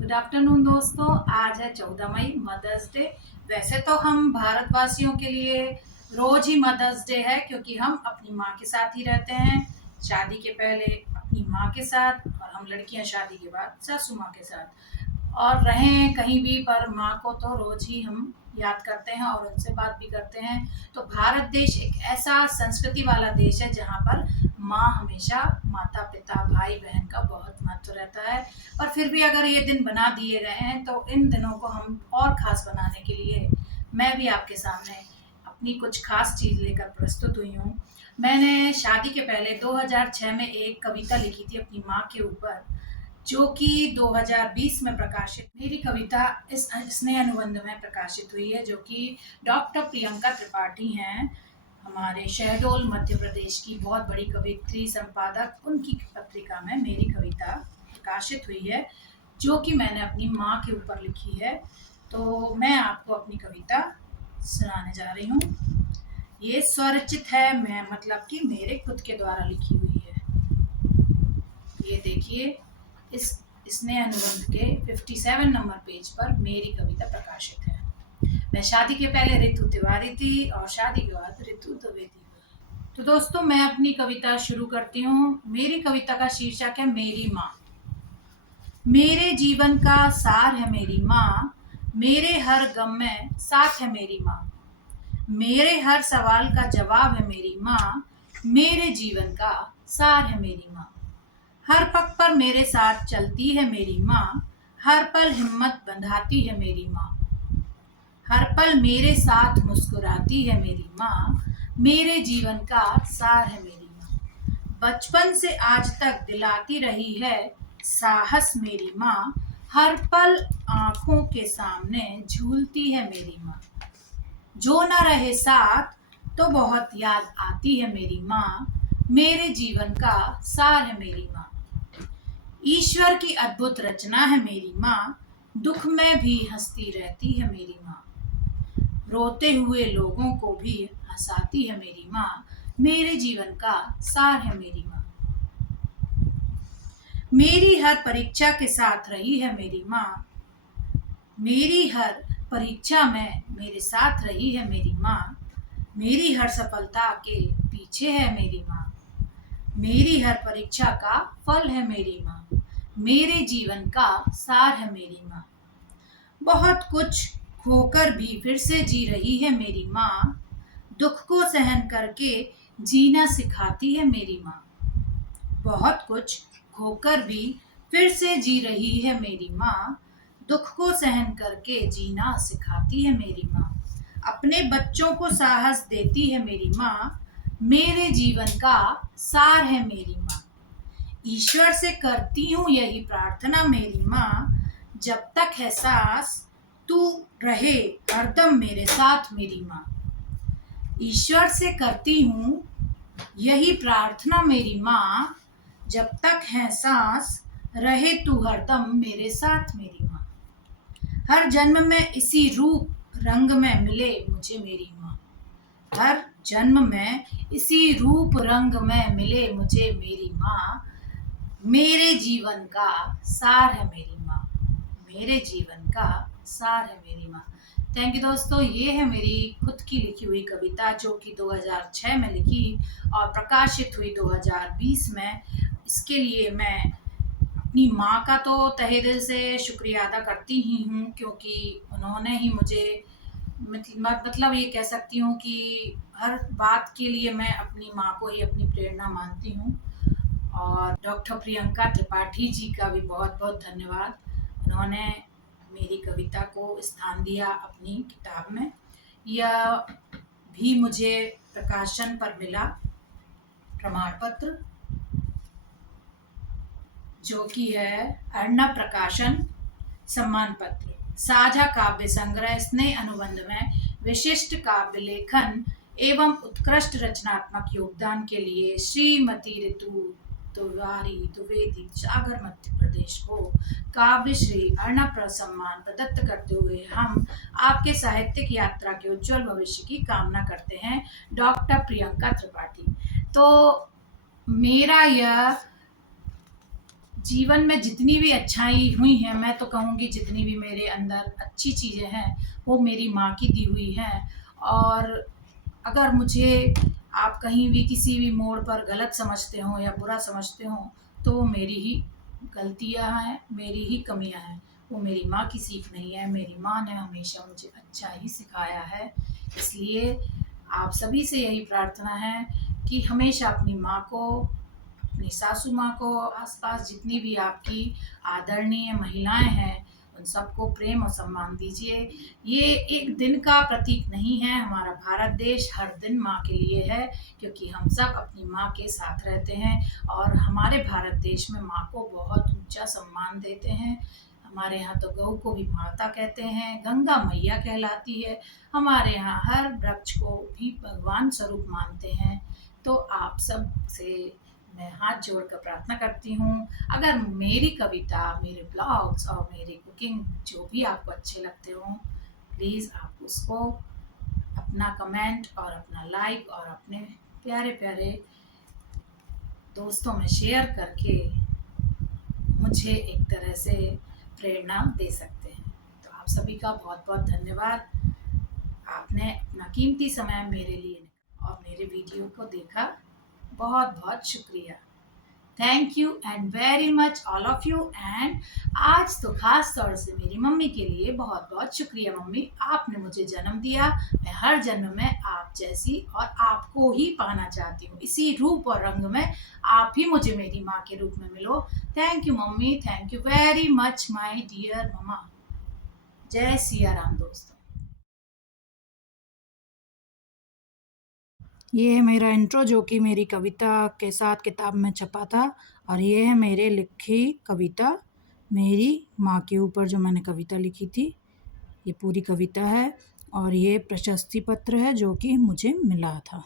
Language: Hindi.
गुड आफ्टरनून दोस्तों। आज है 14 मई, मदर्स डे। वैसे तो हम भारतवासियों के लिए रोज ही मदर्स डे है, क्योंकि हम अपनी माँ के साथ ही रहते हैं। शादी के पहले अपनी माँ के साथ, और हम लड़कियां शादी के बाद सासू माँ के साथ। और रहें कहीं भी, पर माँ को तो रोज ही हम याद करते हैं और उनसे बात भी करते हैं। तो भारत देश एक ऐसा संस्कृति वाला देश है जहाँ पर माँ हमेशा माता पिता भाई बहन का बहुत महत्व रहता है। और फिर भी अगर ये दिन बना दिए गए हैं तो इन दिनों को हम और खास बनाने के लिए मैं भी आपके सामने अपनी कुछ खास चीज लेकर प्रस्तुत हुई हूँ। मैंने शादी के पहले 2006 में एक कविता लिखी थी अपनी माँ के ऊपर, जो कि 2020 में प्रकाशित मेरी कविता इस स्नेह अनुबंध में प्रकाशित हुई है, जो कि डॉक्टर प्रियंका त्रिपाठी हैं, हमारे शहडोल मध्य प्रदेश की बहुत बड़ी कवित्री संपादक। उनकी पत्रिका में मेरी कविता प्रकाशित हुई है, जो कि मैंने अपनी माँ के ऊपर लिखी है। तो मैं आपको अपनी कविता सुनाने जा रही हूँ। ये स्वरचित है, मैं मतलब कि मेरे खुद के द्वारा लिखी हुई है। ये देखिए, इस स्नेह अनुबंध के 57 नंबर पेज पर मेरी कविता प्रकाशित है। मैं शादी के पहले ऋतु तिवारी थी और शादी के बाद ऋतु द्विवेदी। तो दोस्तों, मैं अपनी कविता शुरू करती हूँ। मेरी कविता का शीर्षक है मेरी माँ। मेरे जीवन का सार है मेरी माँ, मेरे हर गम में साथ है मेरी माँ। मेरे हर सवाल का जवाब है मेरी माँ, मेरे जीवन का सार है मेरी माँ। हर पग पर मेरे साथ चलती है मेरी माँ, हर पल हिम्मत बंधाती है मेरी माँ। हर पल मेरे साथ मुस्कुराती है मेरी माँ, मेरे जीवन का सार है मेरी माँ। बचपन से आज तक दिलाती रही है साहस मेरी माँ, हर पल आंखों के सामने झूलती है मेरी माँ। जो न रहे साथ तो बहुत याद आती है मेरी माँ, मेरे जीवन का सार है मेरी माँ। ईश्वर की अद्भुत रचना है मेरी माँ, दुख में भी हंसती रहती है मेरी माँ। रोते हुए लोगों को भी हंसाती है मेरी माँ, मेरे जीवन का सार है मेरी माँ। मेरी हर परीक्षा के साथ रही है मेरी माँ, मेरी हर परीक्षा में मेरे साथ रही है मेरी माँ। मेरी हर सफलता के पीछे है मेरी माँ, मेरी हर परीक्षा का फल है मेरी माँ, मेरे जीवन का सार है मेरी माँ। बहुत कुछ खोकर भी फिर से जी रही है मेरी माँ, दुख को सहन करके जीना सिखाती है मेरी माँ। बहुत कुछ खोकर भी फिर से जी रही है मेरी माँ, दुख को सहन करके जीना सिखाती है मेरी माँ। अपने बच्चों को साहस देती है मेरी माँ, मेरे जीवन का सार है मेरी माँ। ईश्वर से करती हूँ यही प्रार्थना मेरी माँ, जब तक है सांस तू रहे हरदम मेरे साथ मेरी माँ। ईश्वर से करती हूँ यही प्रार्थना मेरी माँ, जब तक है सांस रहे तू हरदम मेरे साथ मेरी माँ। हर जन्म में इसी रूप रंग में मिले मुझे मेरी माँ, हर जन्म में इसी रूप रंग में मिले मुझे मेरी माँ, मेरे जीवन का सार है मेरी माँ, मेरे जीवन का सार है मेरी माँ। थैंक यू दोस्तों। ये है मेरी खुद की लिखी हुई कविता, जो कि 2006 में लिखी और प्रकाशित हुई 2020 में। इसके लिए मैं अपनी माँ का तो तहे दिल से शुक्रिया अदा करती ही हूँ, क्योंकि उन्होंने ही मुझे मतलब ये कह सकती हूँ कि हर बात के लिए मैं अपनी माँ को ही अपनी प्रेरणा मानती हूँ। और डॉक्टर प्रियंका त्रिपाठी जी का भी बहुत बहुत धन्यवाद। उन्होंने मेरी कविता को स्थान दिया अपनी किताब में। यह भी मुझे प्रकाशन पर मिला प्रमाण पत्र, जो कि है अर्णव प्रकाशन सम्मान पत्र। साझा काव्य संग्रह स्नेह अनुबंध में विशिष्ट काव्य लेखन एवं उत्कृष्ट रचनात्मक योगदान के लिए श्रीमती ऋतु तिवारी द्विवेदी सागर मध्य प्रदेश को काव्य श्री अर्णव सम्मान प्रदत्त करते हुए हम आपके साहित्यिक यात्रा के उज्जवल भविष्य की कामना करते हैं। डॉक्टर प्रियंका त्रिपाठी। तो मेरा यह जीवन में जितनी भी अच्छाई हुई हैं, मैं तो कहूँगी जितनी भी मेरे अंदर अच्छी चीज़ें हैं, वो मेरी माँ की दी हुई हैं। और अगर मुझे आप कहीं भी किसी भी मोड़ पर गलत समझते हो या बुरा समझते हो, तो वो मेरी ही गलतियाँ हैं, मेरी ही कमियाँ हैं। वो मेरी माँ की सीख नहीं है, मेरी माँ ने हमेशा मुझे अच्छा ही सिखाया है। इसलिए आप सभी से यही प्रार्थना है कि हमेशा अपनी माँ को, अपनी सासू माँ को, आस-पास जितनी भी आपकी आदरणीय महिलाएँ हैं, उन सबको प्रेम और सम्मान दीजिए। ये एक दिन का प्रतीक नहीं है, हमारा भारत देश हर दिन माँ के लिए है, क्योंकि हम सब अपनी माँ के साथ रहते हैं और हमारे भारत देश में माँ को बहुत ऊँचा सम्मान देते हैं। हमारे यहाँ तो गऊ को भी माता कहते हैं, गंगा मैया कहलाती है। हमारे यहाँ हर वृक्ष को भी भगवान स्वरूप मानते हैं। तो आप सब से मैं हाथ जोड़कर प्रार्थना करती हूँ, अगर मेरी कविता, मेरे ब्लॉग्स और मेरी कुकिंग जो भी आपको अच्छे लगते हों, प्लीज़ आप उसको अपना कमेंट और अपना लाइक और अपने प्यारे-प्यारे दोस्तों में शेयर करके मुझे एक तरह से प्रेरणा दे सकते हैं। तो आप सभी का बहुत-बहुत धन्यवाद। आपने अपना कीमती समय मेरे लिए और मेरे वीडियो को देखा। बहुत-बहुत शुक्रिया। Thank you and very much all of you. And आज तो खास तौर से मेरी मम्मी के लिए बहुत बहुत शुक्रिया। मम्मी, आपने मुझे जन्म दिया। मैं हर जन्म में आप जैसी और आपको ही पाना चाहती हूँ, इसी रूप और रंग में आप ही मुझे मेरी माँ के रूप में मिलो। Thank you mummy, thank you very much my dear mama. Jai Siya Ram दोस्तों। ये है मेरा इंट्रो जो कि मेरी कविता के साथ किताब में छपा था, और ये है मेरे लिखी कविता, मेरी माँ के ऊपर जो मैंने कविता लिखी थी। ये पूरी कविता है और ये प्रशस्ति पत्र है जो कि मुझे मिला था।